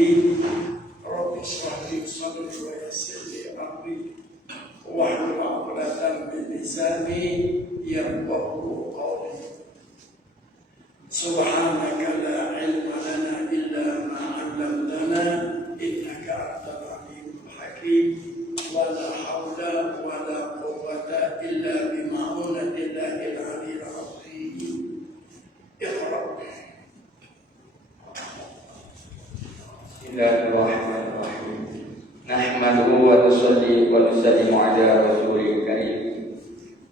qalbi, rabbi shrah li sadri wa yassir li amri wahlul 'uqdatam min lisani yafqahu qawli. Subhanaka la ilma lana illa ma 'allamtana innaka antal alimul hakim. Wala haula wala quwwata illa bima'unatillahil 'aliyyil 'azim. Iqra. Bismillahirrahmanirrahim. Nahmaduhu wa nusalli wa nusallimu ala rasulil karim.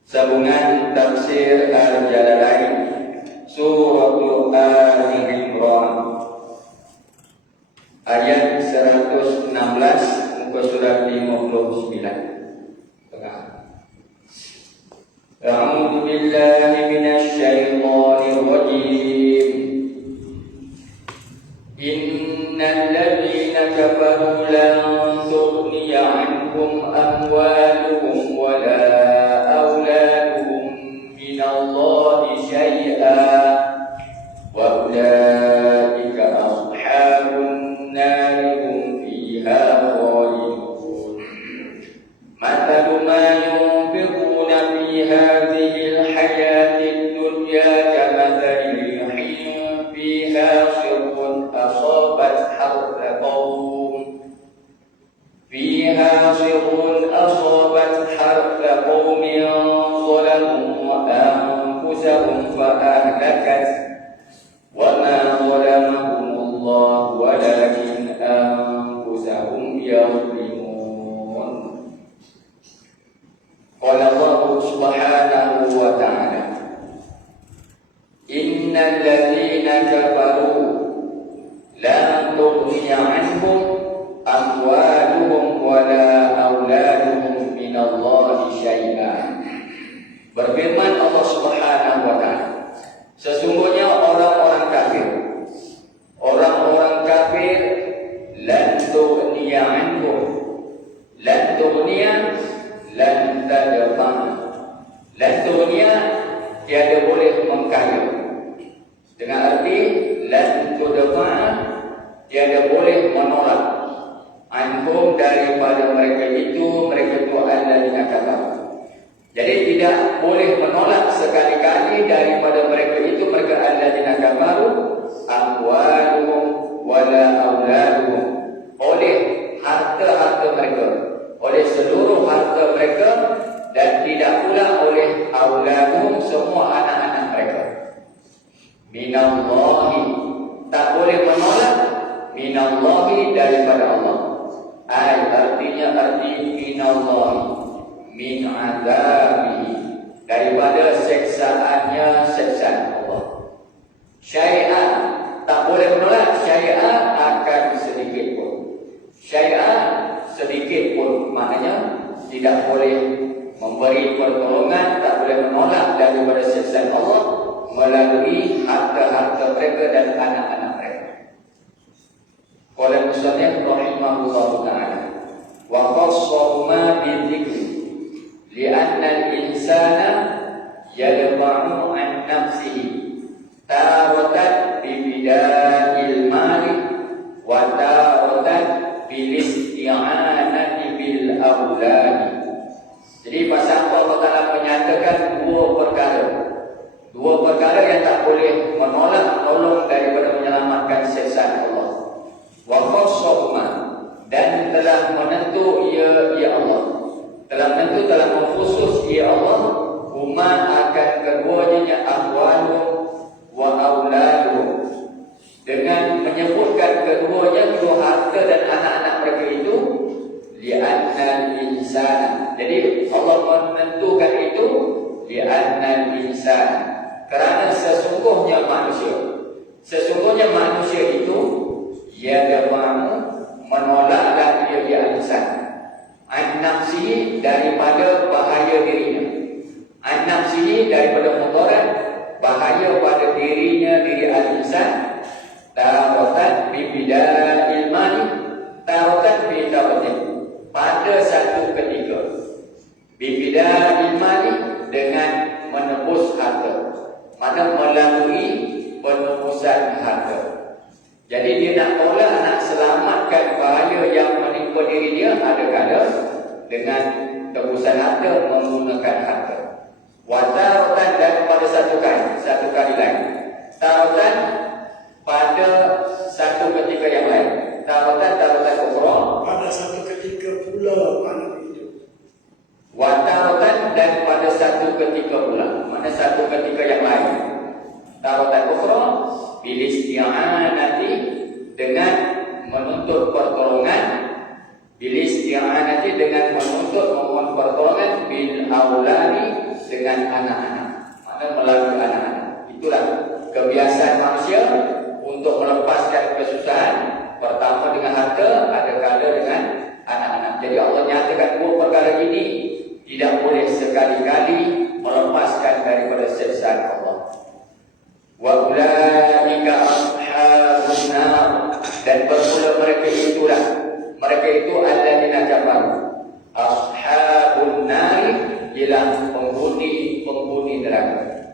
Sambungan tafsir Al-Jalalain Suratul Al-Imran ayat 116 muka surat 59. A'udzu billahi minasy syaithanir rajim. Innal ladzina kafaru lan tughniya 'anhum amwaluhum wala auladuhum minallahi syai'an wa ulaika ashabun nar hum fiha khalidun. Mathalu ma yunfiquna fi hadhil hayatid dunya kamathali rihin fiha أصابت حرث قوم ظلموا أنفسهم فأهلكت وما ظلمهم الله ولكن أنفسهم يظلمون. قال الله سبحانه وتعالى إن الذين كفروا لا تغني عنهم amwaluhum wala auladuhum minallahi syai'an. Berfirman Allah Subhanahu wa taala, sesungguhnya orang-orang kafir lan tughniya anhum, lan tughniya lan tadfa, lan tughniya tiada boleh mengkaya, dengan arti lan tudfa tiada boleh menolak, anhum daripada mereka itu alladzina kafaru. Jadi tidak boleh menolak sekali-kali daripada mereka itu alladzina kafaru amwaluhum wala auladuhum, oleh harta-harta mereka, oleh seluruh harta mereka, dan tidak pula oleh auladuhum, semua anak-anak mereka. Minallahi, tak boleh menolak minallahi daripada Allah. Artinya minallahi, min azabihi, daripada seksaannya, seksaan Allah. Syai'an, tak boleh menolak syai'an akan sedikit pun. Syai'an sedikit pun, maknanya tidak boleh memberi pertolongan, tak boleh menolak daripada seksaan Allah melalui harta-harta mereka dan anak-anak mereka. Qala musannif rahimahullahu ta'ala wa qassahuma bidzikri li'anna al-insana yadfa'u an nafsihi taratan bi bida'il mali wa taratan bil isti'anati bil auladi. Jadi pasal Allah Ta'ala menyatakan dua perkara yang tak boleh menolak tolong daripada menyelamatkan siksaan Allah. Wa qassahuma, dan telah menentu ya Allah, telah mengkhusus ya Allah huma akan keduanya amwaluhum wa auladuhum, dengan menyebutkan keduanya, kedua harta dan anak-anak mereka itu, li'anna al-insana. Jadi Allah menentukan itu li'anna al-insana, kerana sesungguhnya manusia itu yadfa'u, menolaklah dia al-insan an nafsihi, daripada bahaya dirinya, an nafsihi, daripada mudarat bahaya pada dirinya, diri al-insan, taratan bi bida'il mali, taratan bi tawatin, pada satu ketika, bi bida'il mali, dengan menebus harta, mana melalui penebusan harta. Jadi melepaskan bahaya yang menimpa diri dia ada dengan tebusan harta, menggunakan harta. Wataratan, dan pada satu kali lain. Taratan pada satu ketika yang lain. Taratan ukhra, pada satu ketika pula pada hidup. Wataratan, dan pada satu ketika pula, mana satu ketika yang lain. Taratan ukhra bil isti'anati, dengan menuntut pertolongan, bil isti'anati, dengan menuntut memohon pertolongan, bil auladi, dengan anak-anak. Mana melalui anak-anak. Itulah kebiasaan manusia untuk melepaskan kesusahan. Pertama dengan harta, ada dengan anak-anak. Jadi Allah nyatakan dua perkara ini tidak boleh sekali-kali melepaskan daripada siksaan Allah. Wa ulaika ashabun nar, dan bermula mereka itu alladzina kafaru. Ashabun nar ialah penghuni neraka.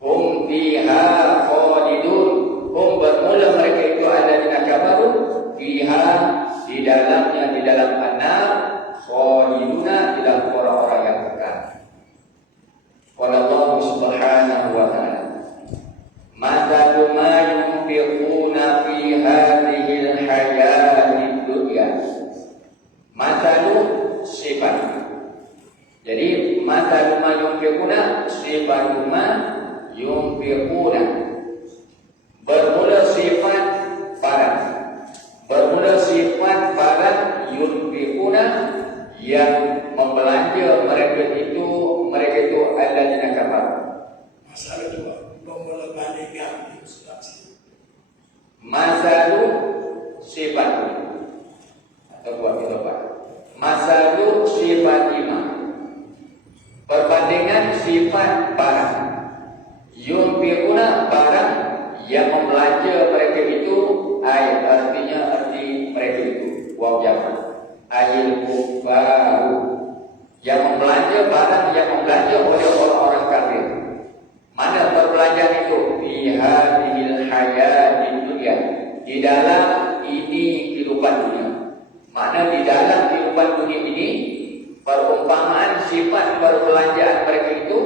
Hum fiha khalidun, hum bermula mereka itu alladzina kafaru, fiha di dalamnya, di dalam an-nar, khaliduna, ialah orang-orang yang kekal. Qala Allah subhanahu wa ta'ala, mathalu ma yunfiquna fi hadhihi al-hayati dunya. Mathalu sifat. Jadi mathalu ma yunfiquna, sifatu ma yunfiquna. Bermula sifat barang. Bermula sifat barang yunfiquna, yang membelanja mereka itu alladzina kafaru. Masalah dua, bermula bandingkan. Masalu sifat, atau buat kita Pak. Masalu sifatima, perbandingan sifat barang. Yunfiquna, barang yang membelanja mereka itu, arti mereka itu waw jamak, ayil kufaru, yang membelanja barang yang membelanja oleh orang-orang kafir. Mana perbelanjaan itu? Fi hadhil hayatid dunya, di dalam ini kehidupan dunia. Mana di dalam kehidupan dunia ini, perumpamaan sifat perbelanjaan mereka itu,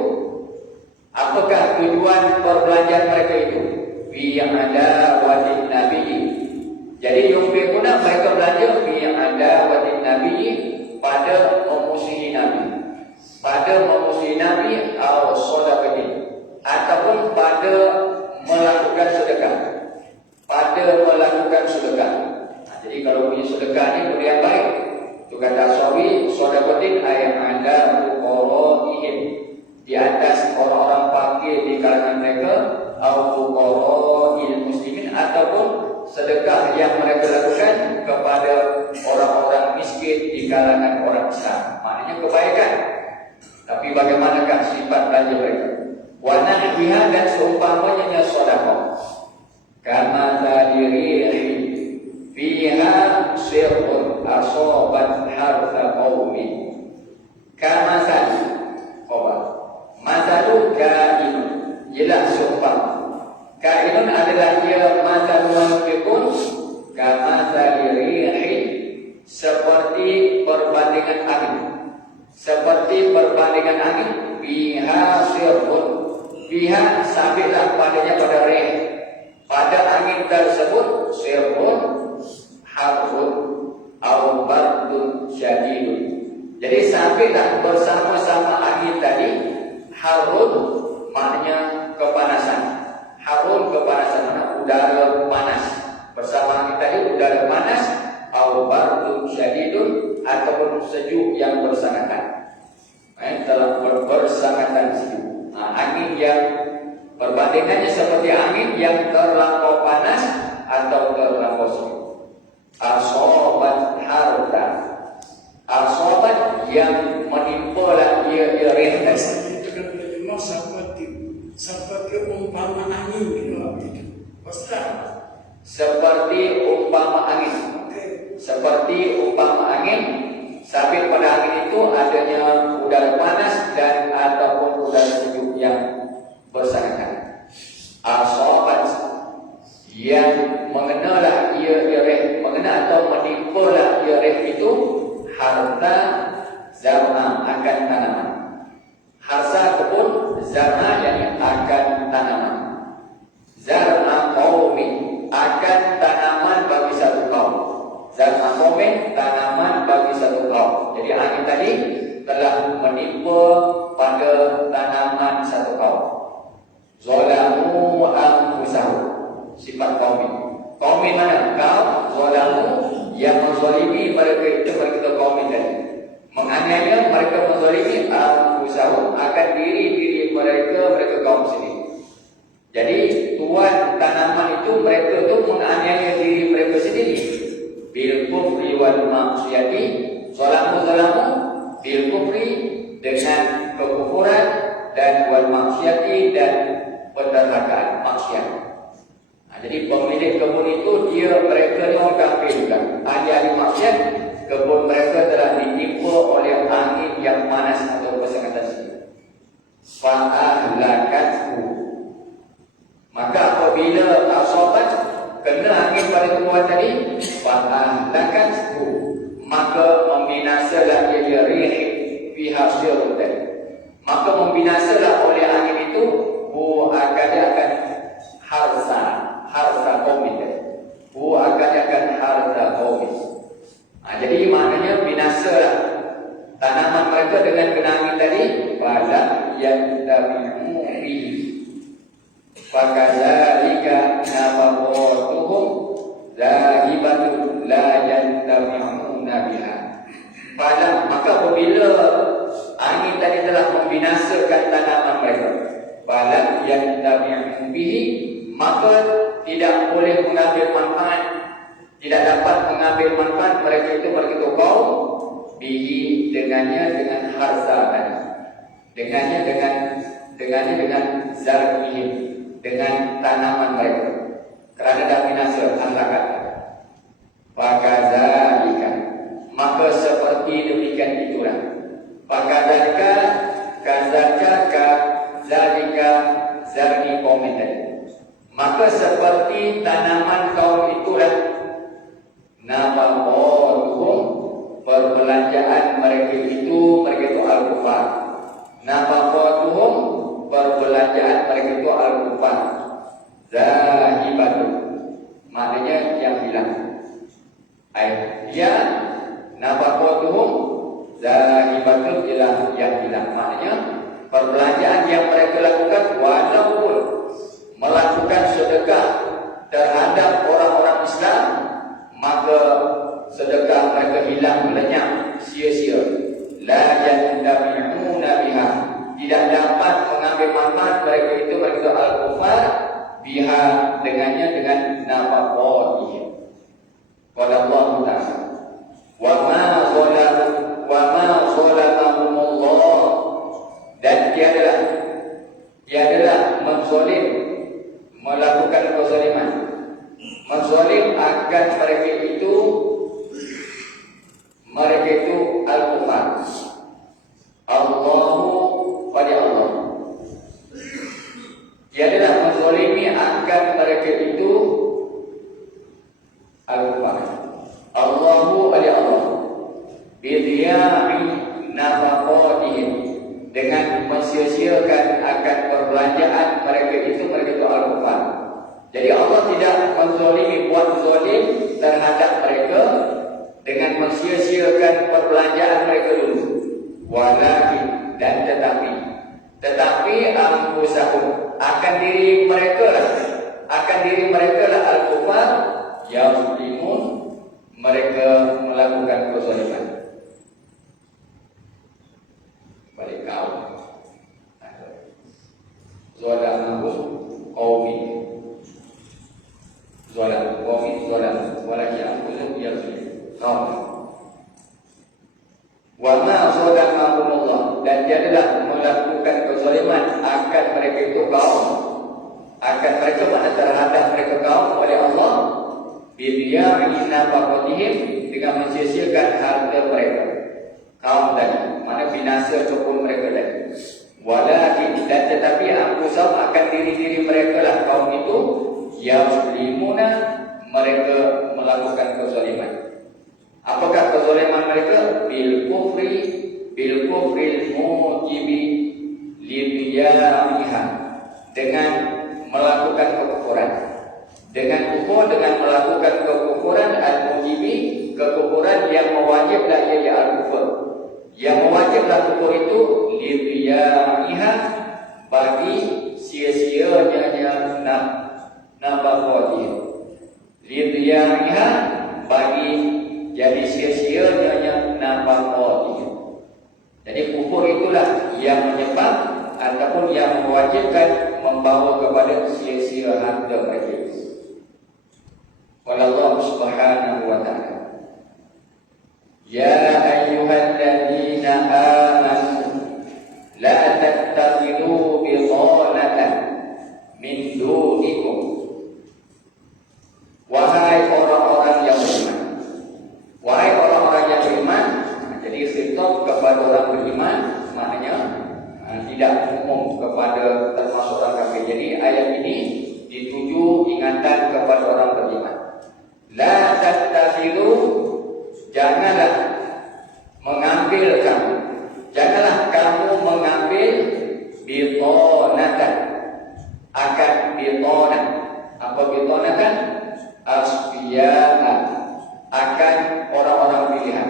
apakah tujuan perbelanjaan mereka itu? Fi ada wajib nabi. Jadi yunfiquna, mereka belanja fi ada wajib nabi, pada memusuhi nabi, atau sedekah, ataupun pada melakukan sedekah, jadi kalau punya sedekah ni benda yang baik. Itu kata sawi, sedekatin ayat ada fuqaraihim, di atas orang-orang fakir di kalangan mereka, atau fuqarail muslimin, ataupun sedekah yang mereka lakukan kepada orang-orang miskin di kalangan orang Islam. Maknanya kebaikan. Tapi bagaimanakah sifat belanja mereka? Wa nahwiha, dan seumpamanya sedekah. Kama tadiri fiha sirrun asobat harta qaumin. Kama tadi masalu kainun, ialah seumpama. Kainun adalah ia masalu fikun, kama tadiri, seperti perbandingan angin. Biha sirrun, biha sabitlah padanya, pada rih, pada angin tersebut, sirrun harun au bardun syadidun. Jadi sabitlah bersama-sama angin tadi. Harun maknanya kepanasan. Harun kepanasan, mana udara panas. Bersama angin tadi udara panas, au bardun syadidun, ataupun sejuk yang bersangatan. Telah bersangatan sejuk. Angin yang perbandingannya seperti angin yang terlampau panas atau terlampau sejuk. Asobat harta, asobat yang menimpa ia rintas. Itu kan memang seperti umpama angin gitu. Seperti umpama angin. Seperti umpama angin. Sabit pada angin itu adanya udara panas dan ataupun udara sejuk yang bersangatan. Asobat yang mengenalah ia mengena atau kaum zalamu yang menzalimi mereka itu mereka kaum ini. Menganiaya mereka menzalimi anfusahum akan diri mereka kaum sendiri. Jadi tuan tanaman itu mereka tu menganiaya diri mereka sendiri. Bil kufri wal maksiyati, zalamu bil kufri dengan kekufuran dan wal maksiyati dan penderhakaan maksiat. Jadi pemilik kebun itu mereka ni orang kafir juga. Ahli-ahli maksiat, kebun mereka telah ditimpa oleh angin yang panas atau bersengatan sini. Fa'ahlakathu, maka apabila asabat kena angin pada tumbuhan tadi, fa'ahlakathu, maka membinasalah ia rih pihak syurutani. Maka membinasalah oleh angin itu akan harsa qawmin. Akan harsa qawmin. Jadi maknanya binasalah tanaman mereka dengan kena angin tadi. Fala yantabi'u bihi, fakadzalika nabatuhum zahibatun la yantabi'una biha. Maka apabila angin tadi telah membinasakan tanaman mereka, fala yantabi'u bihi, maka tidak boleh mengambil manfaat, tidak dapat mengambil manfaat mereka itu kaum bihi dengan harsa tadi, dengan zarihim, dengan tanaman mereka, kerana dah binasa halakat. Fakadzalika, maka seperti demikian itulah. Fakadzalika kadzalika zarni qaumin, maka seperti tanaman kaum itulah nabatuhum, perbelanjaan mereka itu al-kufar. Nabatuhum, perbelanjaan mereka itu al-kufar. Zahibatu, maknanya yang hilang. Ya, nabatuhum zahibatu, ialah yang hilang. Maknanya perbelanjaan yang mereka lakukan, walaupun melakukan sedekah terhadap orang-orang Islam, maka sedekah mereka hilang, lenyap, sia-sia. La yantabi'una biha, tidak dapat mengambil manfaat mereka al-kufar biha, dengan nafaqatihim. Qala Allah Ta'ala, wa ma zalamahumullah, dan tiadalah menzalim, melakukan kezaliman, menzalim akan mereka itu al-kufar. Allahu pada Allah, tiadalah menzalimi akan mereka itu al-kufar. Allahu pada Allah bidhiya'i nafaqatihim, dengan mensia-siakan akan perbelanjaan mereka itu al-kufar. Jadi Allah tidak menzalimi, buat zalim terhadap mereka dengan mensia-siakan perbelanjaan mereka dulu. Walakin, dan tetapi anfusahum, akan diri mereka lah al-kufar, yazlimun, mereka melakukan kezaliman. Balik kaum zalamahum qaumi, zalam walakin anfusahum yazlimun kaum. Wa ma zalamahumullah, dan tiadalah melakukan kezaliman akan mereka itu kaum, akan mereka mana terhadap mereka kaum oleh Allah bidhiya'i nafaqatihim, dengan mensia-siakan harta mereka kaum tadi, mana binasa kebun mereka tadi. Walakin, dan tetapi anfusahum, akan diri-diri mereka lah kaum itu yazlimuna, mereka melakukan kezaliman. Apakah kezaliman mereka? Bil kufril mujibi libiyamiha, dengan melakukan kekufuran, dengan melakukan kekufuran al-mujibi, kekufuran yang mewajiblah ia al-kufur, yang mewajiblah kufur itu libiyamiha, bagi sia-sianya nafaqatihim. idhiariha bagi jadi sia-sianya nafkah itu. Jadi kufur itulah yang menyebab ataupun yang mewajibkan membawa kepada sia-sia harta mereka. Wallahu subhanahu wa ta'ala. Ya ayyuhalladzina amanu la tattakhidhu bitanatan min dunikum. Wahai orang-orang yang beriman. Wahai orang-orang yang beriman. Jadi khitab kepada orang beriman maknanya tidak umum kepada termasuk orang kafir. Jadi ayat ini dituju ingatan kepada orang beriman. La tattakhidhu, janganlah mengambil kamu. Janganlah kamu mengambil bitanatan. Akan bitanah. Apa bitanah kan? Asfiya'a, akan orang-orang pilihan.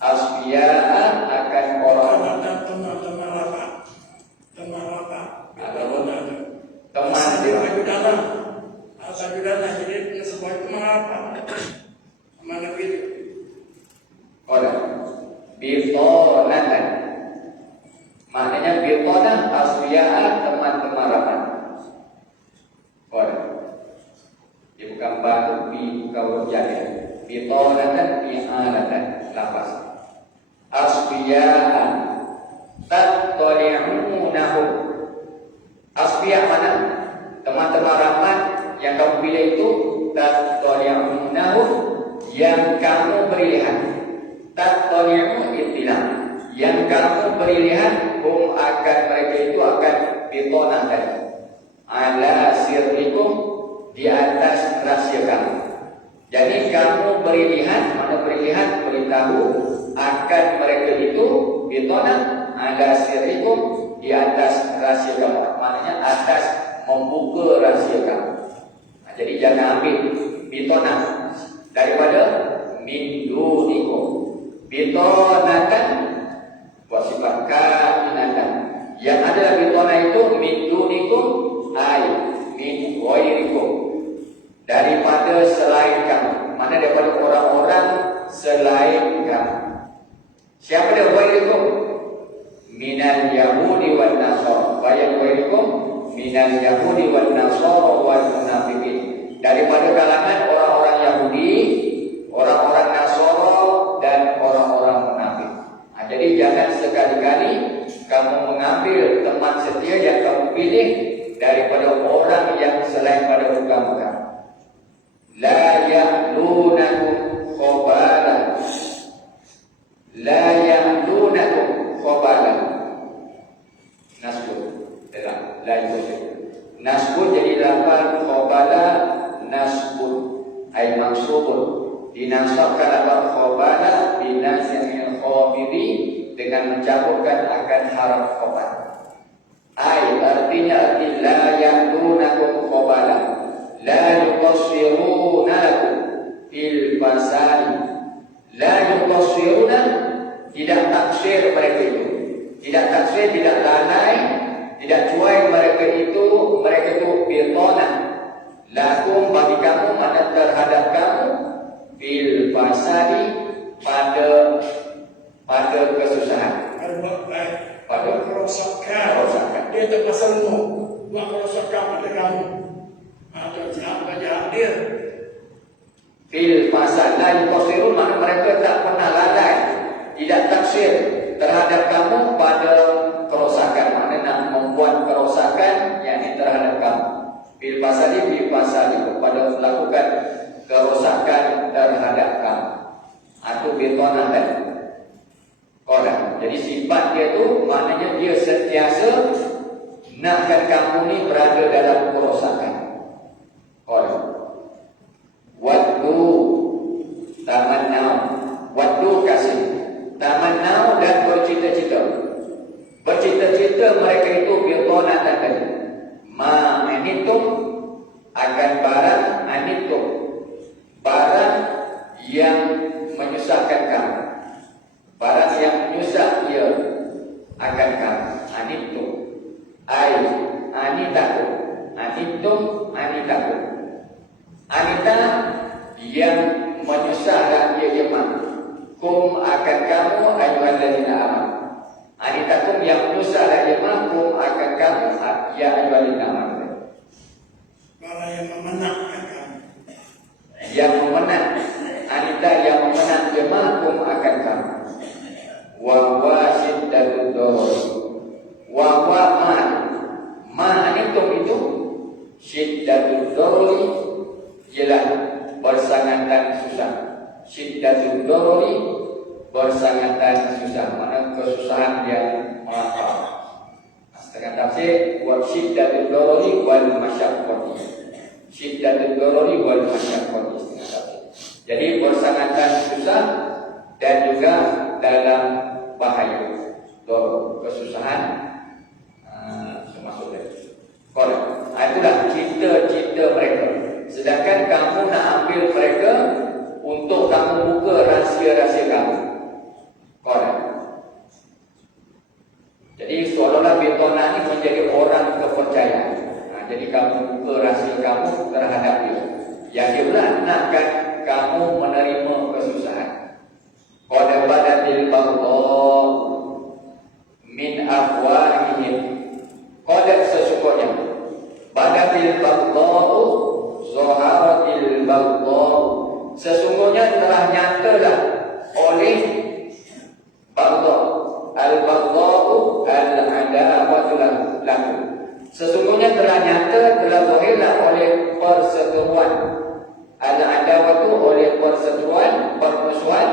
Asfiya'a, akan orang-orang teman rapat. Ada teman dalam. Asal dalam jadi sebuah teman rapat. Mana itu? Orang bitanatan. Maknanya bitanah asfiya'a, teman-teman rapat. Orang dia bukan batu bi bukan wajah. Bitanatan bi'alatan lafaz. Asfiya'a tattali'unahu. Asfiya' mana? Teman-teman rahmat yang kamu pilih itu tattali'unahu, yang kamu beri lihat. Tattali'u ittilah, yang kamu beri lihat hum akan mereka itu akan bitanatan ala sirrikum, di atas rahasia kamu. Jadi kamu beri lihat, mana beri lihat, beritahu akan mereka itu bitanah ala sirrikum, di atas rahasia kamu. Maknanya atas membuka rahasia kamu. Jadi jangan ambil bitanah daripada min dunikum. Bitanatan wasifat kainatan. Yang adalah bitanah itu min dunikum ay min ghairikum, daripada selain kamu. Mana daripada orang-orang selain kamu. Siapa dia ghairikum? Minal yahudi wan nasara. Bayang ghairikum minal yahudi wan nasara wal munafiqin, daripada kalangan orang-orang Yahudi, orang-orang Nasara dan orang-orang munafik. Jadi jangan sekali-kali kamu mengambil teman setia yang kamu pilih daripada orang yang selain pada kamu. La ya'lunakum khabala. La ya'lunakum khabala. Nasbun. Tidak. La ya'lunakum. Nasbun jadi lafaz khabala nasbun. Ay mansubun. Dinasabkan lafaz khabala binasyil khabiri, dengan mencampurkan akan haraf khabar. Ay artinya la ya'lunakum khabala, la yuqassirunakum fil fasadi. La yuqassiruna, tidak taksir mereka itu. Tidak taksir, tidak lalai, tidak cuai mereka itu bitanah. Lakum bagi kamu, mana terhadap kamu, fil fasadi, pada kesusahan, pada kerosakan. Dia terpasang buat kerosakan pada kamu. Atau jahat dia. Fil fasad la yuqsirun, mana mereka tak pernah lalai, tidak taksir terhadap kamu pada kerosakan. Mana nak membuat kerosakan yakni terhadap kamu. Fil fasadi pada melakukan kerosakan terhadap kamu. Atau bitanah dan orang. Jadi sifat dia tu maknanya dia sentiasa nakkan kamu ni berada dalam kerosakan. Orang. Waktu tamannau, waktu kasih, tamannau dan bercita-cita. Bercita-cita mereka itu bitanah tadi. Ma anitum, akan barang anitum, barang yang menyusahkan kamu. Barang yang menyusah ia akan kamu. Anitum ay anitakum, anitum anitakum. Anita menyusahkan dia iman. Kum akan kamu ayyuhalladzina amanu. Anitakum yang menyusahkan iman kum akan kamu ya ayyuhalladzina amanu. Kalau yang memenangkan kamu. Yang memenang anita yang memenang iman kum akan kamu. Wa huwa syiddatud darari. Wa huwa ma anitum itu syiddatud darari ialah bersangatan susah. Syiddatud darari bersangatan susah, mana kesusahan yang melampau. Setengah tafsir wa syiddatud darari wal masyaqqati. Syiddatud darari wal masyaqqati setengah tafsir. Jadi bersangatan susah dan juga dalam bahaya. Kesusahan maksudnya. Kalau itulah cita-cita mereka. Sedangkan kamu nak ambil mereka untuk kamu buka rahsia-rahsia kamu. Kalau jadi seolah-olah Bitona ini menjadi orang kepercayaan. Jadi kamu buka rahsia kamu terhadap dia. Yang dia pula nakkan kamu menerima kesusahan. Qad badatil baghdha min afwahihim. Qad sesungguhnya badatil baghdha zaharatil baghdha, sesungguhnya telah nyatalah oleh baghdha. Al-baghdha al-adawatu lahu. Sesungguhnya telah nyata, telah zahirlah oleh perseteruan. Al-adawatu oleh perseteruan, permusuhan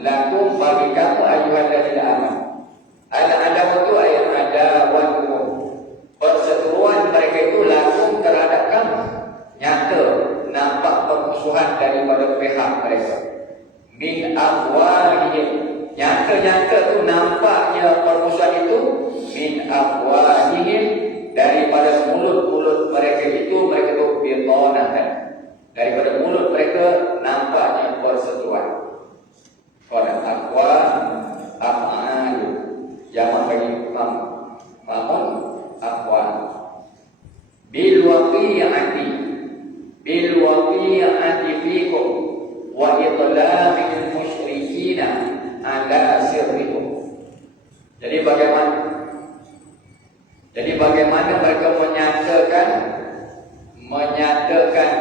lakum bagi kamu ayyuhalladzina amanu. Al-adawatu ayat adawatu. Perseteruan mereka itu lakum terhadap kamu. Nyata, nampak permusuhan daripada pihak mereka. Min afwahihim. Nyata-nyata tu nampaknya permusuhan itu min afwahihim, daripada mulut-mulut mereka itu, mereka itu bitanatan. Daripada mulut mereka nampaknya perseteruan. Qala aqwa af'al jamak bagi mamun aqwa bil waqi'ati fikum wa idlamil musyrikina ala sirrikum. Jadi bagaimana mereka menyatakan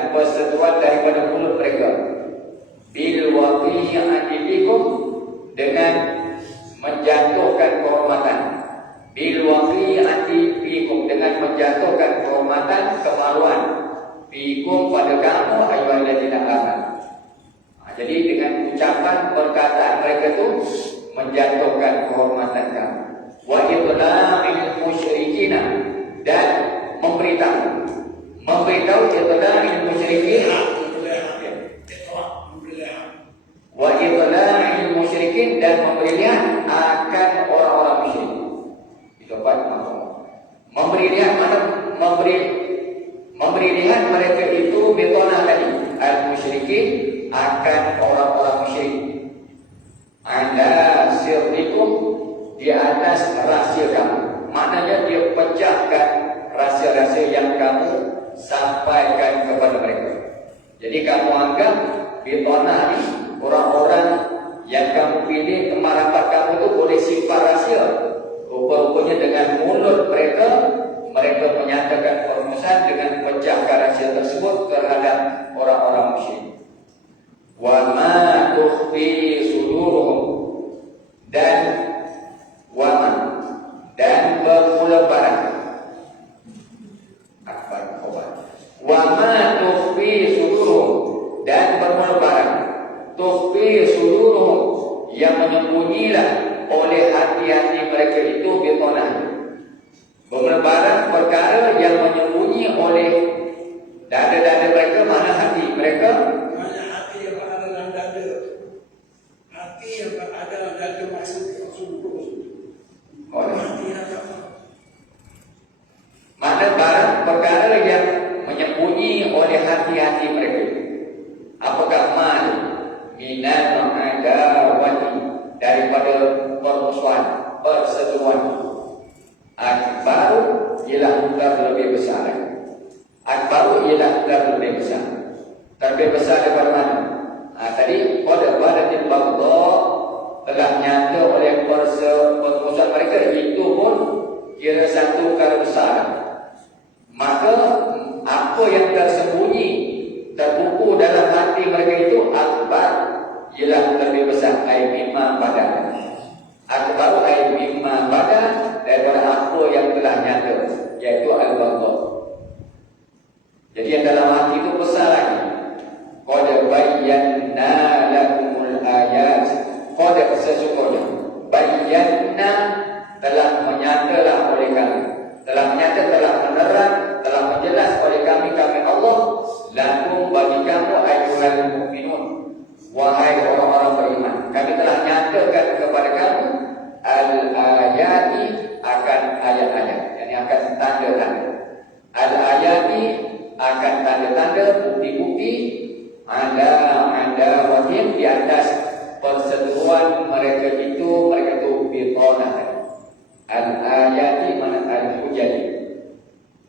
perseteruan daripada mulut mereka. Bil waqi'ati fikum, dengan menjatuhkan kehormatan. Bil waqi'ati fikum, dengan menjatuhkan kehormatan, kemaluan. Fikum pada kamu ayyuhalladzina amanu. Jadi dengan ucapan perkataan mereka itu menjatuhkan kehormatan kamu. Wa idlamil musyrikina, dan memberitahu idlamil musyrikin. Wa idlamil musyrikin, dan memberi lihat akan orang-orang musyrik. Itu apa maksudnya? Memberi lihat mana? Memberi lihat mereka itu betonah tadi al-musyrikin akan orang-orang musyrik. Anda sirrikum, di atas rahsia kamu. Maknanya dia pecahkan rahsia-rahsia yang kamu sampaikan kepada mereka. Jadi kamu anggap betonah ini orang-orang yang kamu pilih kemarapat kamu itu boleh simpan rahsia. Rupa-rupanya dengan mulut mereka menyatakan permusuhan dengan pecahkan rahsia tersebut terhadap orang-orang musyrik. Wa ma tukhfi suduruhum, dan bermula barang wa ma tukhfi suduruhum, dan bermula barang tukhfi suduruhum, yang menyembunyilah oleh hati-hati mereka itu bitonah. Bermula barang perkara yang menyembunyi oleh dada-dada mereka. Mana hati mereka? Mana hati yang berada dalam dada. Hati yang berada dalam dada maksud sungguh. Hati yang apa? Mana barang perkara yang menyembunyi oleh hati-hati mereka. Apakah mal minal adawati, daripada permusuhan, perseteruan. Akbaru ialah lebih besar. Akbaru ialah lebih besar. Lebih besar daripada mana? Tadi ialah lebih besar mimma bada. Akbaru mimma bada, daripada apa yang telah nyata, iaitu al-baghdah. Jadi yang dalam hati itu besar lagi. Qad bayyana lakumul ayat. Qad sesungguhnya bayyana telah menyatalah oleh kami, telah menyata, telah menerang, telah menjelas oleh kami Allah, lakum bagi kamu ayyuhal mu'minun, wahai orang-orang beriman, kami telah nyatakan kepada kamu al-ayati, akan ayat-ayat, yang akan tanda-tanda, al-ayati akan tanda-tanda, bukti-bukti, ada wajib di atas perseteruan mereka itu bitonah. Al-ayati mana al-hujjati,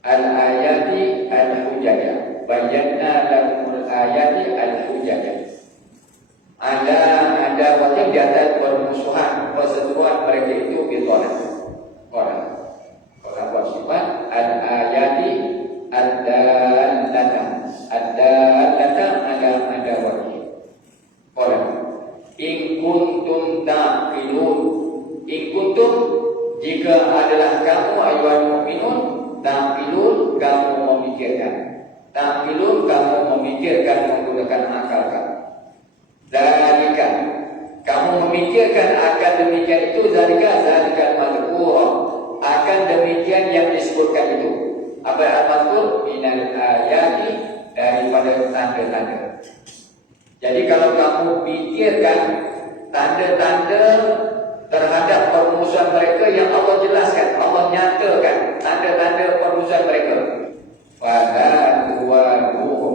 al-ayati al-hujjati, bayyana lakumul ayati al-hujjati. Ada wajib di atas permusuhan, perseteruan mereka itu bitonah. Orang buat sifat al-ayati ad-dallata, ada wajib. Orang in kuntum taqilun, in kuntum jika adalah kamu ayyuhal mu'minun, taqilun kamu memikirkan, taqilun kamu memikirkan menggunakan akal kamu. Zalika kamu memikirkan akan demikian itu, zalika madhkur, akan demikian yang disebutkan itu. Apa al-madhkur minal ayati, daripada tanda-tanda. Jadi kalau kamu pikirkan tanda-tanda terhadap permusuhan mereka yang Allah jelaskan, Allah nyatakan tanda-tanda permusuhan mereka, fala tuwaluhum,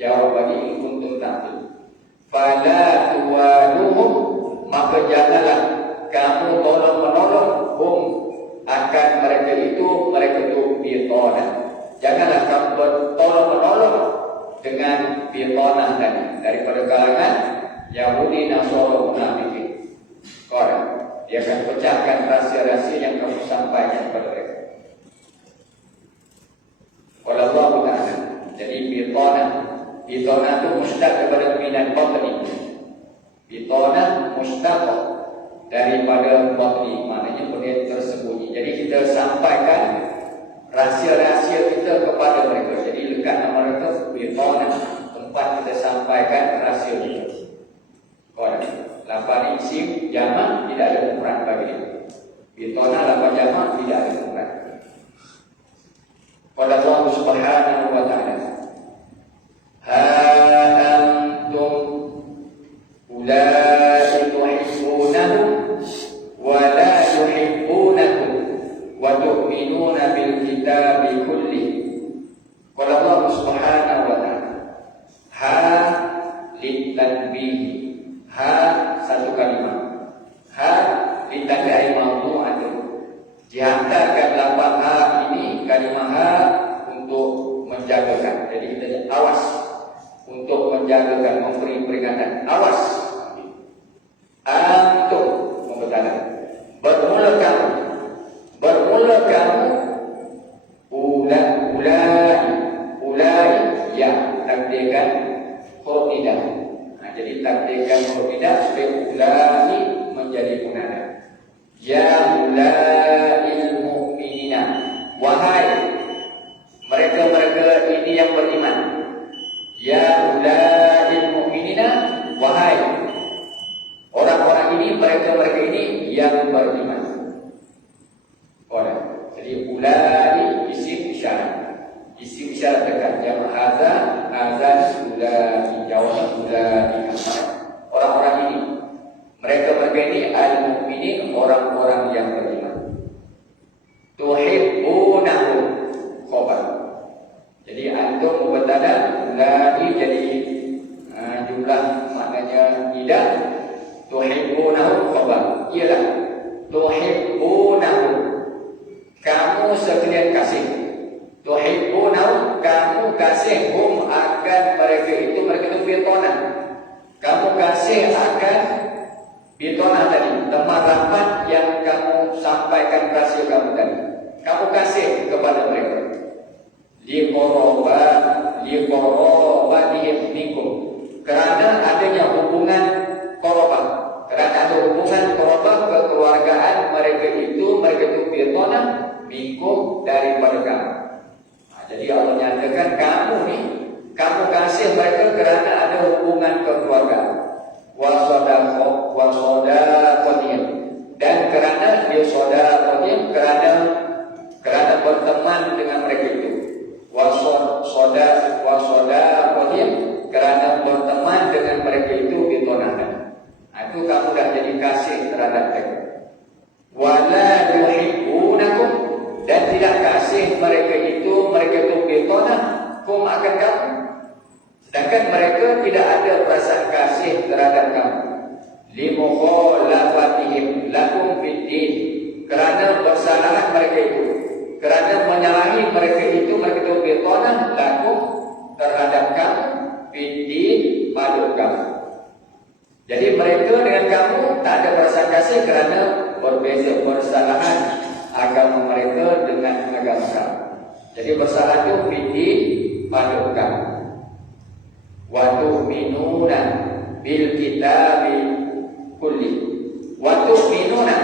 jawabannya in kuntum taqil, fala tuwaluhum, maka janganlah kamu tolong-menolong hum, akan mereka itu bitonah. Janganlah kamu tolong-menolong dengan bitonah tadi, daripada kalangan Yahudi, Nasara, munafikin. Korang, dia akan pecahkan rahsia-rahsia yang kamu sampaikan kepada mereka. Qala Allah Ta'ala. Jadi bitonah itu mustaq daripada minat batni. Bitonah mustaq daripada batni, maknanya benda tersembunyi. Jadi kita sampaikan rahsia-rahsia kita kepada mereka. Jadi lekat nama mereka bitonah, tempat kita sampaikan rahsia kita. Korang, lafaz isim jamak tidak ada ukuran bagi dia. Bitonah lafaz jamak tidak ada ukuran. Qala Allah Subhanahu wa ta'ala, ha antum ulai tuhibbunahum wa la yuhibbunakum wa tu'minuna bil kitabi kulli. Qala Allah Subhanahu wa ta'ala, ha litanbih, ha satu kalimat, ha ditandai mawdu'atun, dihantarkan lafaz ha ini, kalimat ha untuk menjagakan. Jadi kita awas, untuk menjagakan, memberi peringatan, awas. Antum memberitahu, bermula kamu ulai ya, takdirkan huruf nida. Jadi takdirkan huruf nida supaya ulai menjadi munada. Ya ulail mu'minina, wahai mereka-mereka ini yang beriman. Ya ulail mu'minina, wahai orang-orang ini, mereka-mereka ini yang beriman. Orang. Jadi ulai isim isyarat dekat, jamak azan ulai, jawab ulai, orang-orang ini, mereka-mereka ini al-mu'minin, orang-orang yang beriman. Tuhibbunahum, khabar. Jadi antum mubtada, ulai jadi jumlah maknanya tidak. Tuhibbunahum khabar, ialah tuhibbunahum, kamu sekalian kasih. Tuhibbunahum, kamu kasih hum, akan mereka itu bitonah. Kamu kasih akan bitonah tadi, teman rahmat yang kamu sampaikan rahsia kamu tadi, kamu kasih kepada mereka. Liqorobatihim minkum, kerana adanya hubungan wala yuhibbunakum, dan tidak kasih mereka itu bitonah kum akan kamu, sedangkan mereka tidak ada perasaan kasih terhadap kamu. Limukhalafatihim lakum fid-din, kerana bersalahan mereka itu, kerana menyalahi mereka itu bitonah lakum terhadap kamu, fid-din pada kamu. Jadi mereka dengan kamu tak ada perasaan kasih kerana berbeza bersalahan agama mereka dengan agama kamu. Jadi bersalahan itu fid-din pada kamu. Wa tu'minuna bil kitabi kulli. Wa tu'minuna,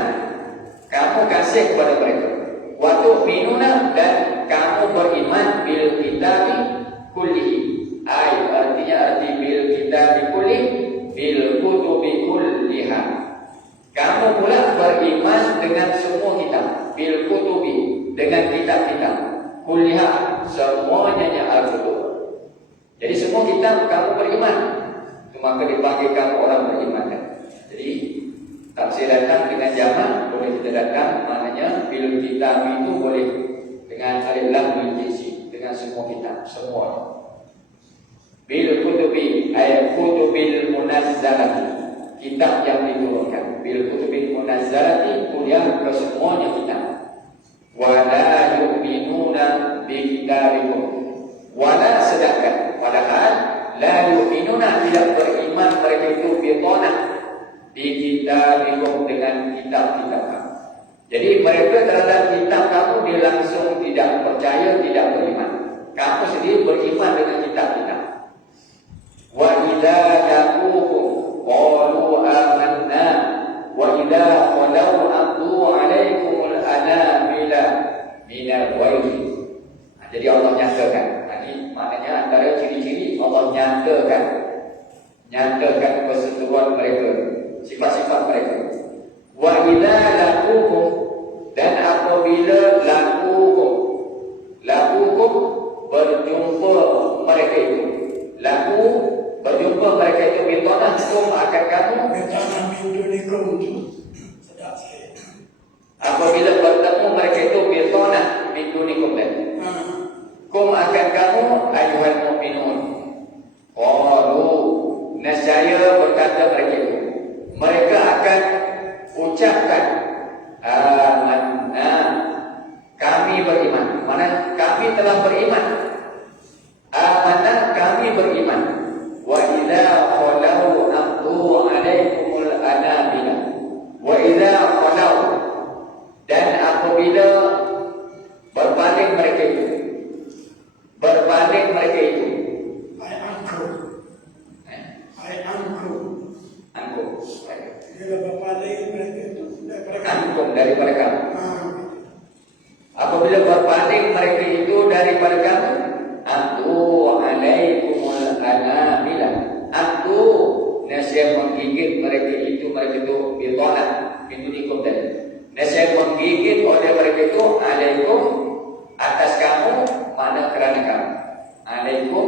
kamu kasih kepada mereka. Wa tu'minuna, dan kamu beriman bil kitabi kulli. Artinya bil kitabi kulli, bil kutubi kulliha. Kamu pula beriman dengan semua kitab. Bil kutubi, dengan kitab-kitab. Kulliha, semuanya al-kutub. Jadi semua kitab kamu beriman. Itu maka dipanggil kamu orang beriman. Jadi tafsir datang dengan jamak, boleh kita datang, maknanya bil kitab itu boleh dengan alif lam bil jinsi, dengan semua kitab, semua. Bil kutubi ay kutubil munazzalati, kitab yang diturunkan. Bil kutubil munazzalati, kuliah ke semuanya kitab. Wala yu'minuna bi kitabikum, wala, sedangkan padahal la yu'minuna, tidak beriman mereka itu bitonah bi kitabikum, dengan kitab-kitab kamu. Jadi mereka terhadap kitab kamu dia langsung tidak percaya, tidak beriman. Kamu sendiri beriman dengan kitab-kitab. Wa idza laqukum qalu amanna wa idza qalu aqdu alaikumul anamila minal wayl. Jadi Allah nyatakan, ini maknanya antara ciri-ciri Allah nyatakan perseteruan mereka, sifat-sifat mereka. Wa idza laqukum, dan apabila laqukum berjumpa mereka itu, berjumpa mereka itu bitonah kum akan kamu, Bitonah bidunikum itu sedap saya. apabila bertemu mereka itu bitonah bidunikum dan kum akan kamu ayuhal mu'minun. Qalu, nescaya berkata mereka itu, mereka akan ucapkan amanna, kami beriman. Mana kami telah beriman. Amanna, kami beriman. Wa idza qalu aqdu alaikumul anabila. Wa idza qalu, dan apabila berbanding mereka itu, ankum daripada kamu. Apabila berbanding mereka itu daripada kamu, aqdu alaikumul anamila. Aqdu, nasihat menggigit mereka itu bitonah bidunikum tadi. Nasihat menggigit oleh mereka itu alaikum, atas kamu, mana kerana kamu. Alaikum,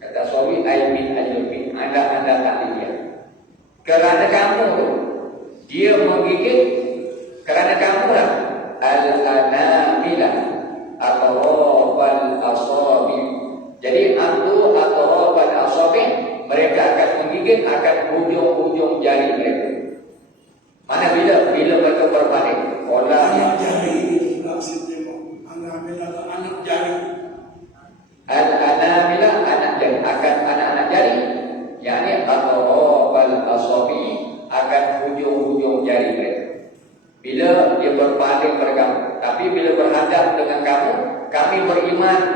kata suami, aimin ajrubin, anda tak dia. Kerana kamu, dia menggigit, kerana kamu lah. Al-anamila atrafal asabi. Jadi aqdu atrafal asabi, mereka akan menggigit akan ujung-ujung jari mereka. Mana bila mereka berbanding, anak jari ini maksudnya, anak jari. Al-anamila, anak jari, akan anak-anak jari, yakni atrafal asabi, akan ujung-ujung jari mereka. Bila dia berbanding pada kamu, tapi bila berhadap dengan kamu, kami beriman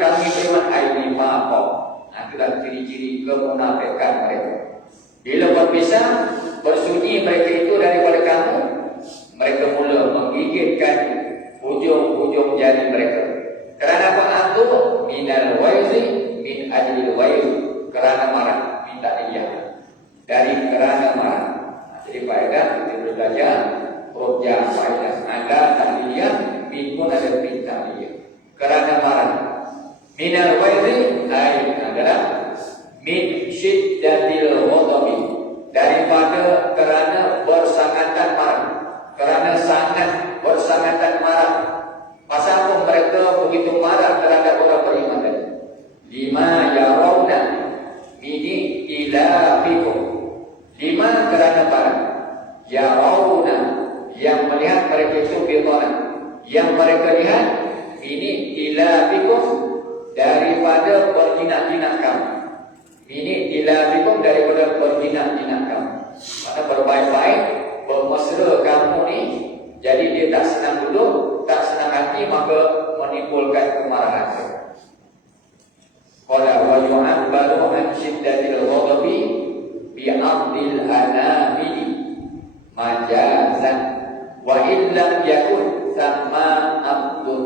aini ma'akum. Itulah ciri-ciri kemunafikan mereka. Bila berpisah, bersunyi mereka itu daripada kamu, mereka mula menggigitkan ujung-ujung jari mereka. Kerana apa itu? Minal waizi, min ajlil waiz, kerana marah, minta dia. Dari kerana marah. Jadi faedah kita belajar rojah faedah. Anda tak lihat, bingung ada minta dia. Kerana marah. Minal waizi adalah min syiddatil ghadabi, daripada sana barat. Yarawna, yang melihat mereka itu bitanan, yang mereka lihat ini ila bikum, daripada berjinak-jinak kamu. Ini ila bikum, daripada berjinak-jinak kamu. Mana berbaik-baik, bermesra kamu ni, jadi dia tak senang duduk, tak senang hati, maka menimbulkan kemarahan. Qala wa yu'abbaru an syiddatil ghadabi bi'abdil anamili majazan wa illam yakun sama abdun.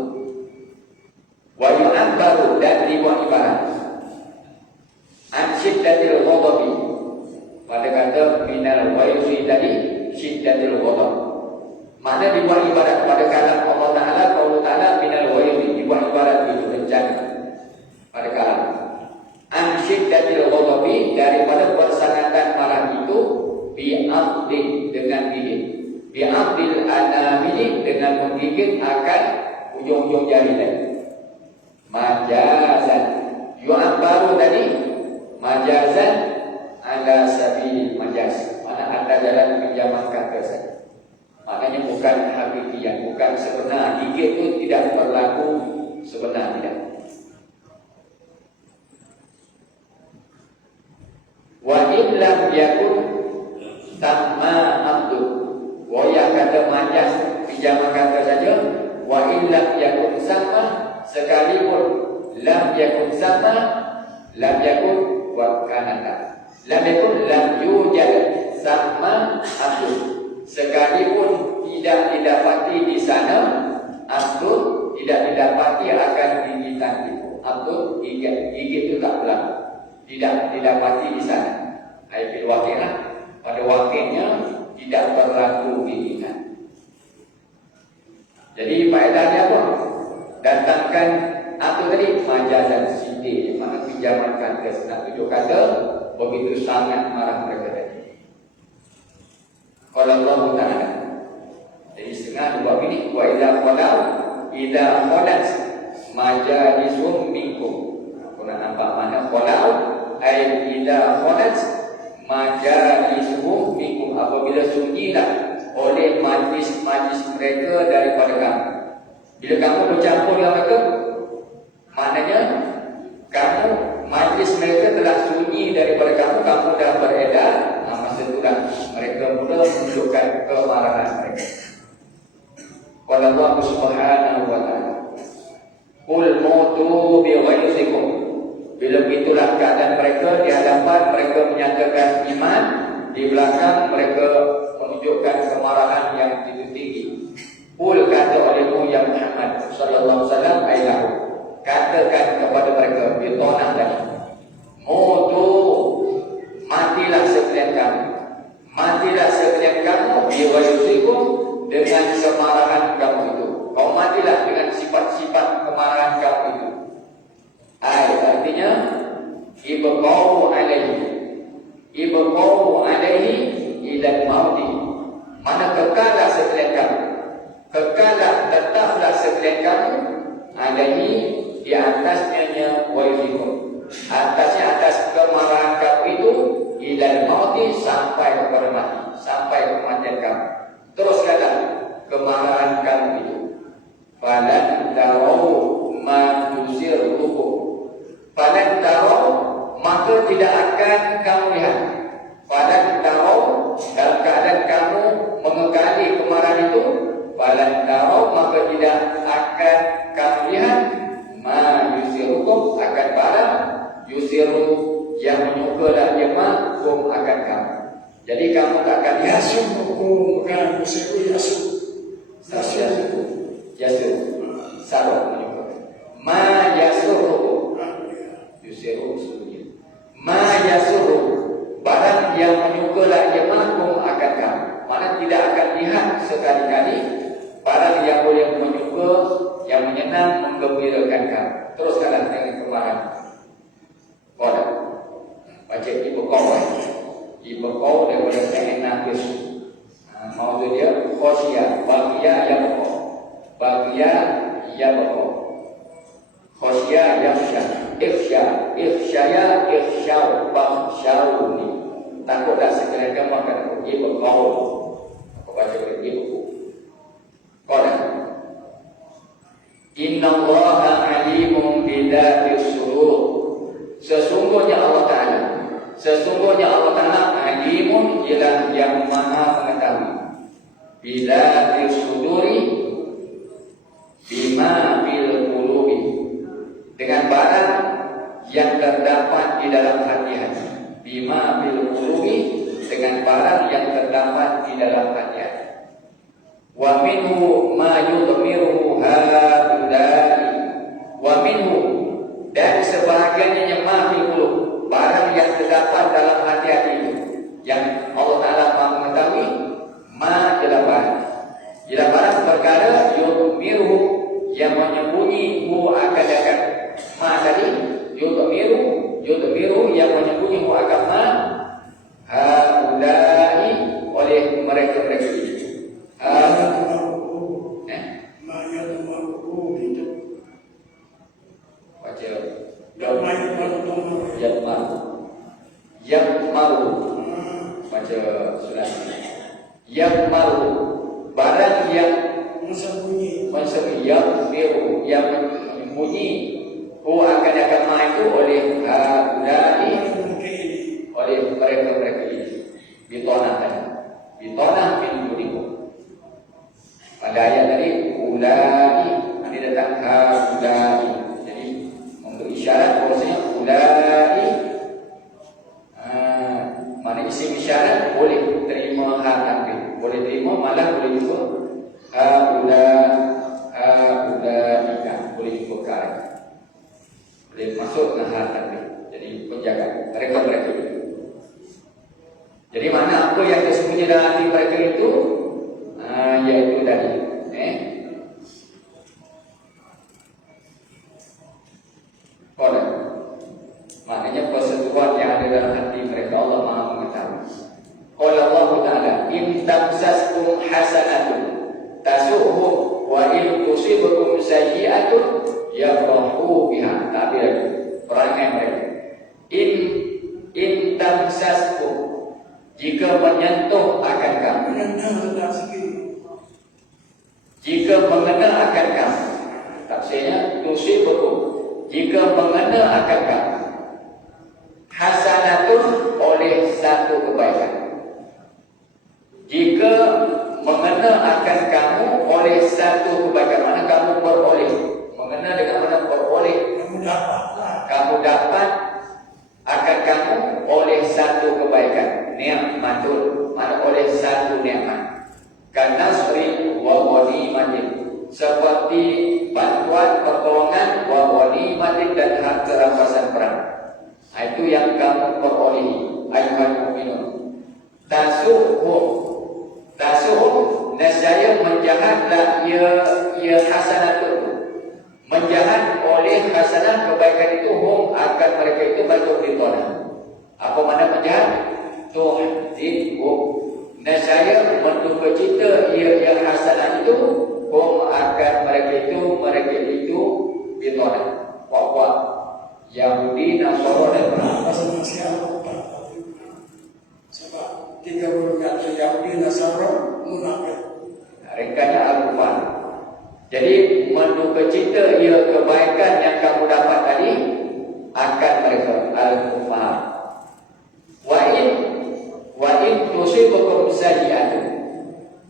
Wa yu'abbaru, dan dibuat ibarat an syiddatil ghadabi, pada kata minal wayusi tadi syiddatil ghadab, mana dibuat ibarat pada kalam Allah Ta'ala, Allah Ta'ala minal wayusi, dibuat ibarat itu rencana pada kalam an syiddatil ghadabi, daripada persangatan marah itu bi'abdin, dengan gigit, bi'abdil anamili, dengan menggigit akan ujung-ujung jari tadi. Majazan, yu'abbaru tadi majazan ala sabil majaz, mana ada jalan pinjaman kata saja. Maknanya bukan hakikian, bukan sebenar. Gigit itu tidak berlaku sebenar, tidak. Wa illam yakun sama abdul, wa ya kata majaz pinjaman kata saja. Wa illam yakun sama, sekalipun lam yakun sama, lam yakun wa kanata, lam yakun lam yujad sama abdul, sekalipun tidak didapati di sana abdul, tidak didapati akan gigitan itu. Abdul gigit itu tak berlaku, tidak didapati di sana. Ayat waqi'ah, pada waqi'nya tidak berlaku gigitan. Jadi faedahnya apa? Datangkan atau tadi majazan sindir, mana pinjaman kata, nak tujuh kata, begitu sangat marah mereka tadi. Kalau Allah Ta'ala, jadi setengah dua ini, wa idha qalau idha qalat majalisum minkum. Aku nak nampak mana qalau, ay idha qalat majalisum minkum, apabila sunyilah oleh majlis-majlis mereka daripada kamu. Bila kamu bercampur dengan mereka, maknanya kamu, majlis mereka telah sunyi daripada kamu, kamu dah beredar. Masa itulah mereka mula menunjukkan kemarahan mereka. Qala Allah Subhanahu wa ta'ala, qul mutu bi ghayzikum. Bila begitulah keadaan mereka, di hadapan mereka menyatakan iman, di belakang mereka menunjukkan kemarahan yang tinggi. Qul, kata olehmu ya Muhammad sallallahu alaihi wasallam, aylahu, katakan kepada mereka bitonah tadi, mutu, matilah sekalian kamu, matilah sekalian kamu biwayusikum, dengan kemarahan kamu itu. Kau matilah dengan sifat-sifat kemarahan kamu itu. Artinya ibqau alaihi ilal mauti, mana kekalah sekalian kamu, kekalah tetaplah sekalian kamu alaihi, di atasnya wayusikum, atasnya, atas kemarahan kamu itu, ilal mauti, sampai kepada mati, sampai kematian kamu. Teruskanlah kemarahan kamu itu. Falan tarau ma tusirrukum, falan tarau, maka tidak akan kamu lihat. Falan tarau, dalam keadaan kamu mengekali kemarahan itu, falan tarau, maka tidak akan kamu lihat ma yusirukum, akan barang yusiru, yang menyukalah jemaah kum, akan kamu. Jadi kamu tak akan lihat Yasurukum, bukan yusiru, yasur sarung menyukakan. Ma yasurukum, yusiru sunyi. Ma yasuru, barang yang menyukalah jemaah kum, akan kamu. Mana tidak akan lihat sekali-kali barang yang boleh menyuka, yang menyenang, menggembirakan kamu. Teruskanlah dengan kemarahan. Qala, baca ibu kau, ibu kau daripada sa'in nafis. Maksud dia khosyah, bagia yang pokok, bagia yang pokok, khosyah yang syah, ikhsyaya, ikhsyau, bakhsyau ni. Takutlah sekalian kamu akan ibqaul. Aku baca ibqu. Qala Innallaha alimun bidzati sudur. Sesungguhnya Allah Ta'ala alimun ialah yang maha mengetahui. Bidzati suduri bima bil qulubi, dengan barang yang terdapat di dalam hati-hati. Bima bil qulubi, dengan barang yang terdapat di dalam hati-hati. Wa minhu ma yudmiruhu haulai. Wa minhu, dan sebahagiannya yang ma bil qulub, barang yang terdapat dalam hati-hati itu, yang Allah Ta'ala maha mengetahui. Ma ialah barang perkara yudmiruhu, yang menyembunyi akan ma tadi. Yudmiru yang menyembunyi akan ma haulai, oleh mereka-mereka itu. Yang maru baca surat yang maru, barang yang menyembunyi, yang biru, yang menyembunyi akan ma itu oleh haulai, oleh mereka-mereka ini. Bitonah bin duriku. Pada ayat tadi ulai, nanti datang haulai. Jadi memberi isyarat bahwasanya ulai, mana isim isyarat boleh terima harfi, boleh terima, malah boleh juga boleh juga kar, boleh masuk ke harfi. Jadi penjaga mereka itu. Jadi mana apa yang tersembunyi dalam hati mereka itu, yaitu tadi Qala, maknanya persetujuan yang ada dalam hati mereka, Allah maha mengetahui. Qala Allah Ta'ala, in tamsaskum hasanatun tasu'hum wa in tusibukum sayyi'atun yafrahu biha. Tapi lagi perangai mereka, in tamsaskum, jika menyentuh akan kamu, jika mengena akan kamu. Tafsirnya tusibukum, jika mengena akan kamu, hasanatun, oleh satu kebaikan. Jika mengena akan kamu oleh satu kebaikan, mana kamu beroleh. Mengena dengan mana beroleh, kamu dapat akan kamu oleh satu kebaikan. Nikmatun, mana oleh satu nikmat. Kanasri wa ghanimatin, seperti bantuan pertolongan, wa ghanimatin, dan harta rampasan perang. Itu yang kamu perolehi, ayuhan mu'minun. Tasuhum, nescaya menjahatlah ia hasanatun, menjahat oleh hasanah kebaikan itu, akan mereka itu batu ditolak. Apa mana menjahat? Tuhdihum, nescaya menduka cita ia hasanah itu, akan mereka itu ditolak. Wak Yahudi, Nasara dan sebab 3 golongan Yahudi, Nasara, munafik. Ringkasnya Al-Kufar. Jadi menduka cita ia kebaikan yang kamu dapat tadi akan mereka Al-Kufar. Wa in tusibukum sayyi'atun,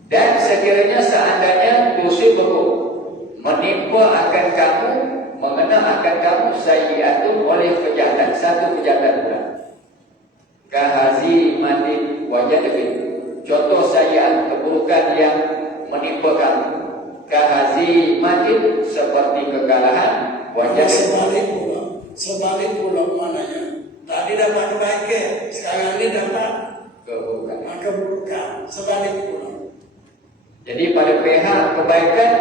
dan sekiranya seandainya tusibukum, menimpa akan kamu, mengena akan kamu, sayyi'atun, oleh kejahatan, satu kejahatan pula. Kahazimatin wajadabin, contoh sayyi'at, keburukan yang menimpa kamu. Kahazimatin, seperti kekalahan, wajadabin. Sebalik pula mananya. Tadi dapat kebaikan, sekarang ini dapat keburukan. Sebalik pula. Jadi pada pihak kebaikan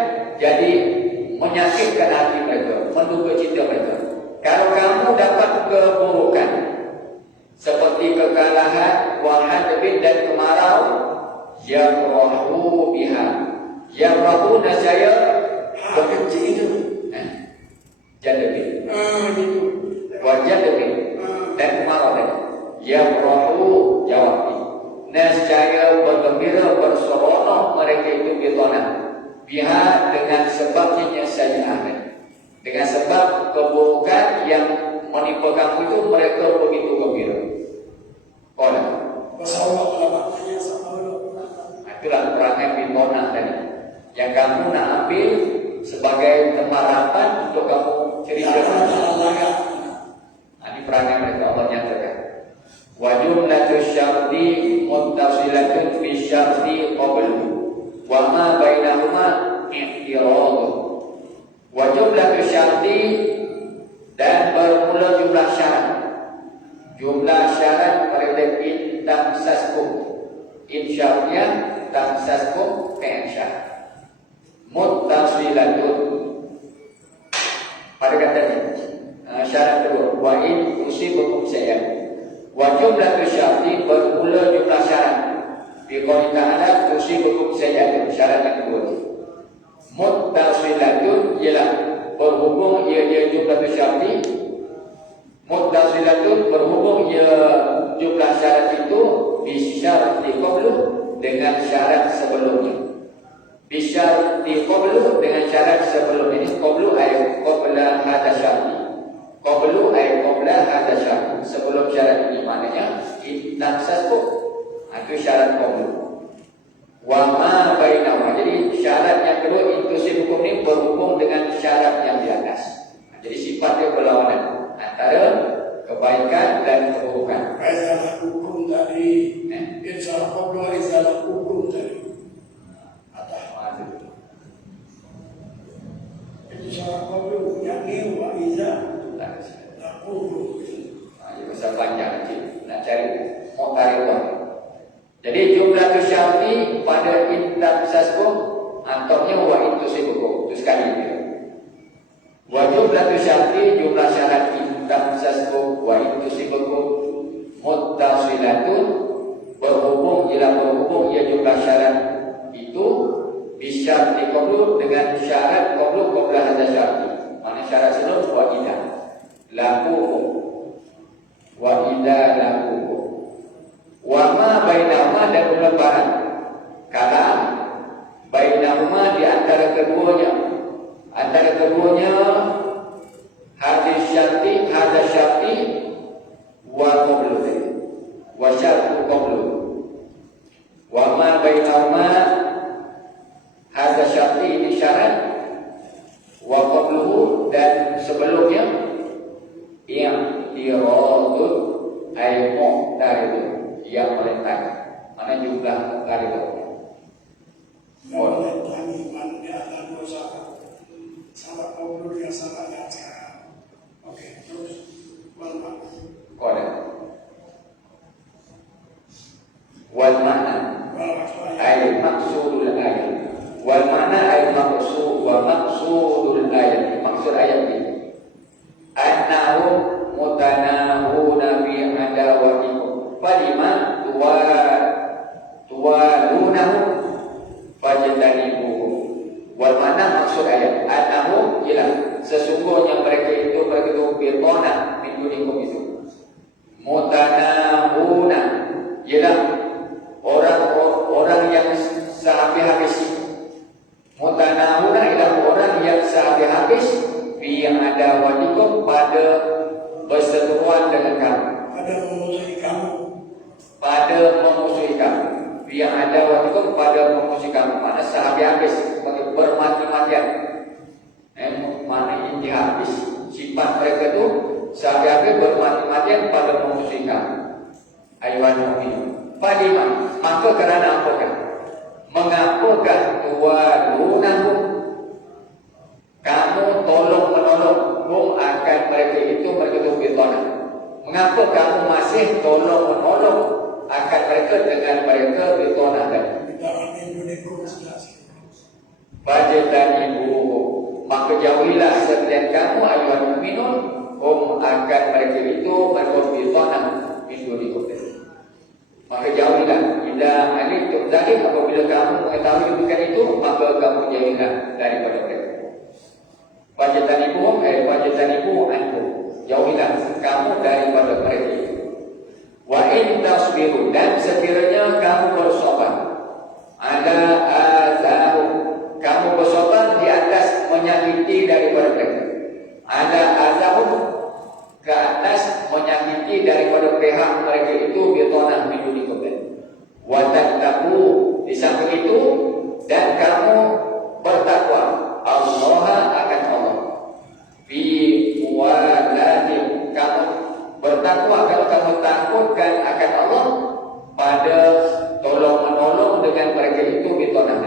jadi menyakitkan hati mereka, menduga cita mereka. Kalau kamu dapat keburukan seperti kekalahan, wahadbin, dan kemarau, yafrahu biha. Yafrahu, nasaya benci itu. Jadabin. Gitu. Wajadabin dan kemarau tadi. Yafrahu, jawab. nescaya bergembira berseronok mereka itu bitona biha dengan sebabnya saja, dengan sebab keburukan yang menimpa kamu itu mereka begitu gembira. Kola. Bersama maknanya sama dulu. Itulah perangai bitona tadi yang kamu nak ambil sebagai tempat harapan untuk kamu cerita. Ini perangai mereka Allah nyatakan. Wa jumlatu syarti muttasilatun fi syarti qablu wa ma bainahuma i'tirad. Wa jumlatu syarti dan bermula jumlah syarat. Jumlah syarat pada tamsaskum. Insyaallah tamsaskum fi'sya. Muttasilatun pada katanya syarat kedua wa in usibukum syai'an. Wa jumlatu syarti bermula jumlah syarat. Di qouli ta'ala usibukum syai'an, syarat yang kedua. Muttasilatun ialah berhubung ia jumlatu syarti. Muttasilatun berhubung ia jumlah syarat itu bisyarti qablu dengan syarat sebelumnya. Bisyarti qablu dengan syarat sebelum ini. Qablu ay qabla hadha syarti. Qablu ay qabla hadha syarti. Sebelum syarat ini maknanya tamsasku. Itu syarat qablu. Wa ma bainahuma. Jadi syarat yang kedua inklusif hukum ini berhubung dengan syarat yang di atas. Jadi sifatnya berlawanan antara kebaikan dan keburukan. Izalah hukum tadi, izalah qablu, izalah hukum tadi. Izalah qablu, yakni wa izalah hukum. Ini besar panjang nak cari mau tarik uang. Jadi jumlah syarti pada intamsaskum antoknya wa intusibukum. Itu sekali. Wa jumlah syarti jumlah syarat intamsaskum wa intusibukum muttasilatun berhubung ia jumlah syarat itu bisyarti qablu dengan syarat qablu qabla hadza syarti. Mana syarat sebelum wa idza laqukum wa idza laqukum wa ma bainahuma dan lebaran kalam bainahuma di antara keduanya hadis syarti wa qablu wa syartu qablu wa ma bainahuma hadis syarti ini syarat wa qabluhu dan sebelumnya yang dirodut ay muqtaridun yang melintang. Mana jumlah muqtaridun? Melintang iman di atas dosa. Sahabat qablu yang sangat nyata. Oke, terus wal makna. Qala wal makna ay maksudul ayat. Wal makna ay maksudul ayat. Maksud ayat ini annahu mutanahuna bi adawatikum falima tuwalunahu fajtanibu. Wal makna maksud ayat annahu ialah sesungguhnya mereka itu bitona min dunikum itu. Mutanahuna ialah orang yang sehabis-habis. Mutanahuna ialah orang yang sehabis-habis fi adawatikum pada berseteruan dengan kamu, pada memusuhi kamu fi adawatikum pada memusuhi kamu. Mana sehabis-habis bermati-matian. Mana inti habis. Sifat mereka itu sehabis-habis bermati-matian pada memusuhi kamu. Ayuhan mu'min. Falima, maka kerana apakah? Mengapakah tuwalunahu? Kamu tolong-menolong akan mereka itu bitona. Mengapa kamu masih tolong-menolong akan mereka dengan mereka bitona tadi? Bajetan ibu, maka jauhilah sekalian kamu ayuhan mu'minun akan mereka itu bitona min dunikum. Maka jauhilah. Bila alim zalim, apabila kamu mengetahui dudukan itu, maka kamu jauhilah daripada mereka. Wajatanibu anhu, jauhilah kamu daripada mereka itu. Wa in tasbiru, dan sekiranya kamu bersabar, ada azab, kamu bersabar di atas menyakiti daripada mereka. Ada azab ke atas menyakiti daripada pihak mereka itu bitanah biduni qabl. Wa tattaqu, di samping itu, dan kamu bertakwa Allah akan Allah. Fi waladim, kamu bertakwa kalau kamu takutkan akan Allah pada tolong-menolong dengan mereka itu bitanah.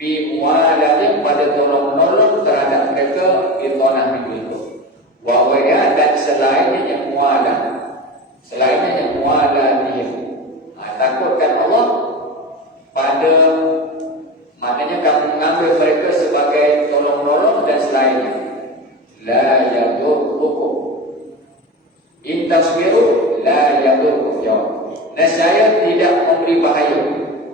Fi waladim, pada tolong-menolong terhadap mereka bitanah itu. Wa waya, dan selainnya yang muala, selainnya yang muala dia. Takutkan Allah pada, maknanya kamu mengambil mereka sebagai tolong-menolong dan selainnya. La yadurrukum in tasbiru la yadurrukum. Nescaya tidak memberi bahaya,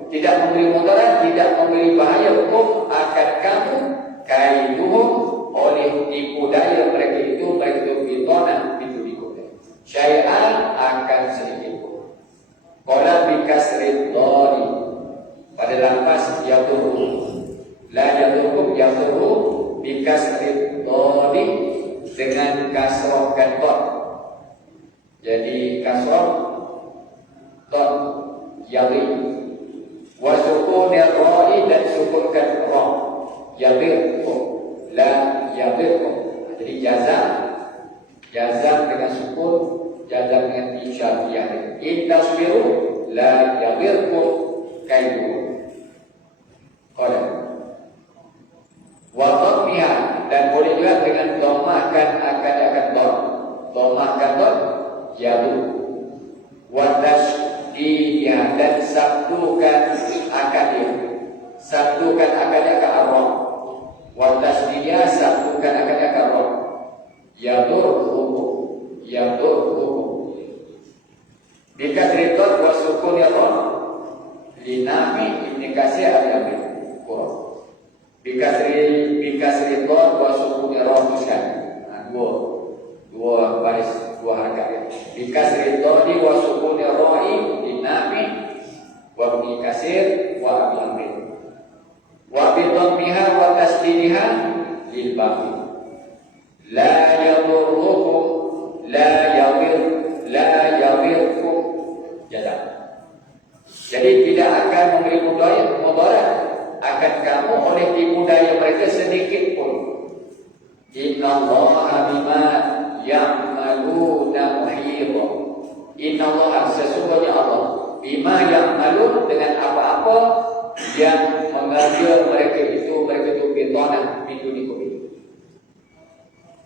tidak memberi mudarat, tidak memberi bahaya hukum akan kamu kaiduhum, oleh tipu daya mereka itu, mereka itu bitanah itu dikubur. Syai'an, akan sedikit pun. Qala bi kasri dhari, pada lafaz yadurru, la yadurru yadurru bi kasri dhari, dengan kasrahkan dha. Jadi kasrah dha yadhi, wa sukun ra'i, dan sukunkan ra yadhirku, la yadhirku. Jadi jazam dengan sukun, jazam dengan isyariyah. In tasbiru la yadhirkum kaidu. Qala wa dhammiha, dan boleh juga dengan dhammahkan akan dhammahkan yadu. Wa tasdidnya, dan sabdukan akadnya, sabdukan akadnya ke arah. Wa tasdidnya, sabdukan akadnya ke arah. Yadurrukum bikasri dot wa sukun ya dot linami indikasi al-yamin kurang. Bikasri dot wa sukun ya dot dua baris, dua harakat. Bikasri dot wa sukun ya ra'i linami wa bikasir wa al-yamin wa bidhammiha wa tasdidiha lil baqi. La yadurrukum la yawirkum jadak. Jadi tidak akan memberi mudarat akan kamu oleh tipu daya mereka sedikit pun. Innallaha bima ya'maluna muhit. Innallaha, sesungguhnya Allah, bima ya'malun, dengan apa-apa yang mengajar mereka itu bitanah bidunikum,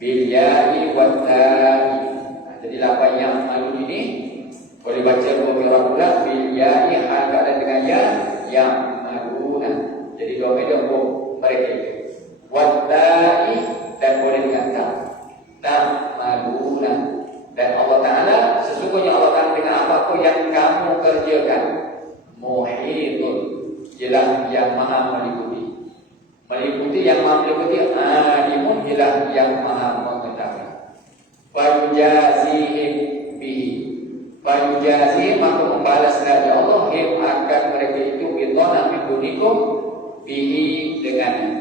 bil ya'i wat ta'i. Jadi lafaz yang malu ini boleh baca beberapa pula, bil ya'i, hal keadaan dengan ya, yang maluna. Jadi dua media mereka itu. Wat ta'i, dan boleh dengan ta maluna. Dan Allah Ta'ala, sesungguhnya Allah Ta'ala dengan apapun yang kamu kerjakan, muhitun, ialah yang maha meliputi. Meliputi, yang maha meliputi, alimun, ialah yang maha mengetahui. Fayujazihim bihi, fayujazihim, maka membalas dari Allah him akan mereka itu bitanah bidunikum bihi, dengan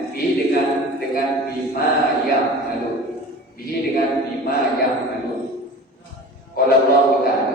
bima yang malu, bihi dengan bima yang malu. Qala Allah Ta'ala.